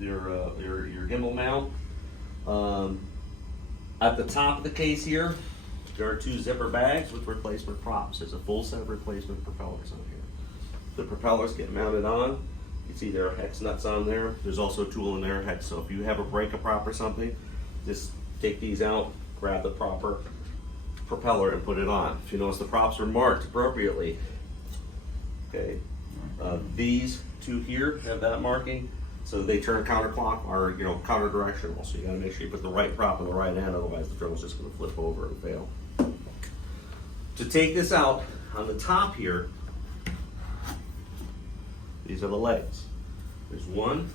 your gimbal mount. At the top of the case here, there are 2 zipper bags with replacement props. There's a full set of replacement propellers on here. The propellers get mounted on. You can see there are hex nuts on there. There's also a tool in there, hex. So if you have a breaker prop or something, just take these out, grab the proper propeller and put it on. If you notice, the props are marked appropriately. Okay, these 2 here have that marking, so they turn counterclock or counter directional. So you got to make sure you put the right prop on the right end, otherwise the drone's just going to flip over and fail. To take this out, on the top here, these are the legs. There's 1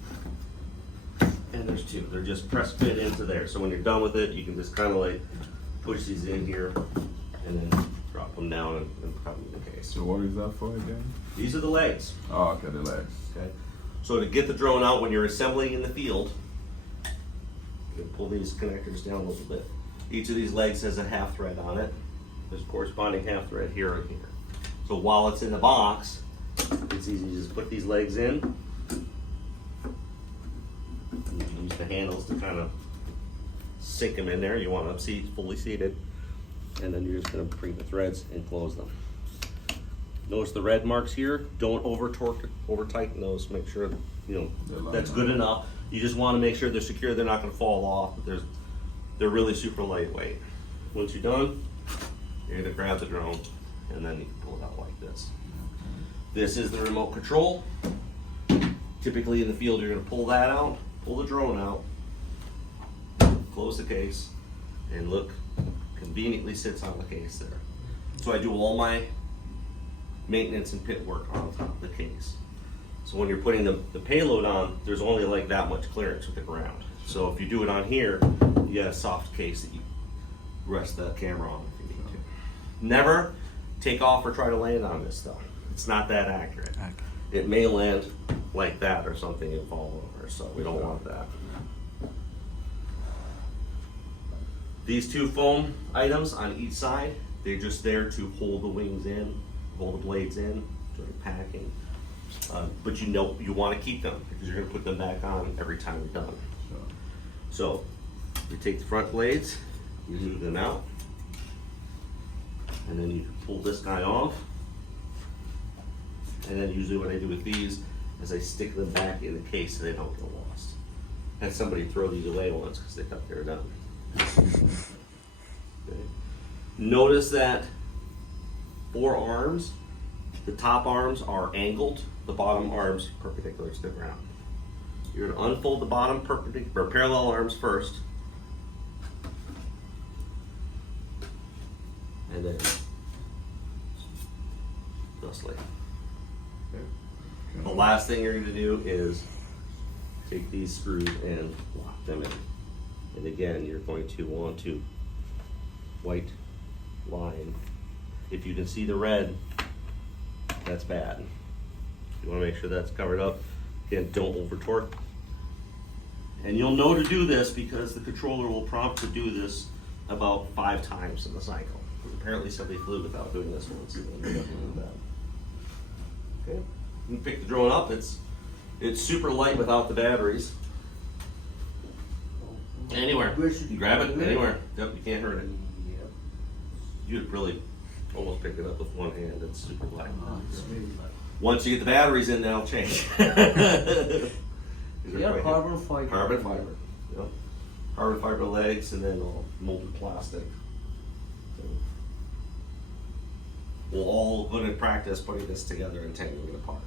and there's 2. They're just press fit into there. So when you're done with it, you can just kind of like push these in here and then drop them down and put them in the case. So what is that for again? These are the legs. Oh, okay, the legs. Okay. So to get the drone out when you're assembling in the field, you can pull these connectors down a little bit. Each of these legs has a half thread on it. There's a corresponding half thread here and here. So while it's in the box, it's easy to just put these legs in. And you can use the handles to kind of sink them in there. You want them fully seated. And then you're just going to bring the threads and close them. Notice the red marks here. Don't over tighten those. Make sure that's good enough. You just want to make sure they're secure. They're not going to fall off. They're really super lightweight. Once you're done, you're going to grab the drone and then you can pull it out like this. This is the remote control. Typically in the field, you're going to pull that out, pull the drone out, close the case, and look, conveniently sits on the case there. So I do all my maintenance and pit work on top of the case. So when you're putting the payload on, there's only like that much clearance with the ground. So if you do it on here, you got a soft case that you rest the camera on if you need to. Never take off or try to land on this stuff. It's not that accurate. It may land like that or something and fall over, so we don't want that. These 2 foam items on each side, they're just there to hold the wings in, hold the blades in during packing. But you want to keep them because you're going to put them back on every time you're done. So you take the front blades, you move them out, and then you pull this guy off. And then usually what I do with these is I stick them back in the case so they don't get lost. I had somebody throw these away once because they thought they were done. Okay. Notice that 4 arms, the top arms are angled, the bottom arms perpendicular to the ground. You're going to unfold the bottom perpendicular parallel arms first, and then thusly. Okay. The last thing you're going to do is take these screws and lock them in. And again, you're going to want to white line. If you can see the red, that's bad. You want to make sure that's covered up. Again, don't over torque. And you'll know to do this because the controller will prompt to do this about 5 times in the cycle. Apparently somebody flew without doing this once. Okay, you can pick the drone up. It's super light without the batteries. Anywhere. You grab it anywhere. Yep, you can't hurt it. You'd really almost pick it up with one hand. It's super light. Once you get the batteries in, that'll change. Yeah, carbon fiber. Carbon fiber. Yep. Carbon fiber legs and then all molded plastic. So we'll all go to practice putting this together and taking it apart.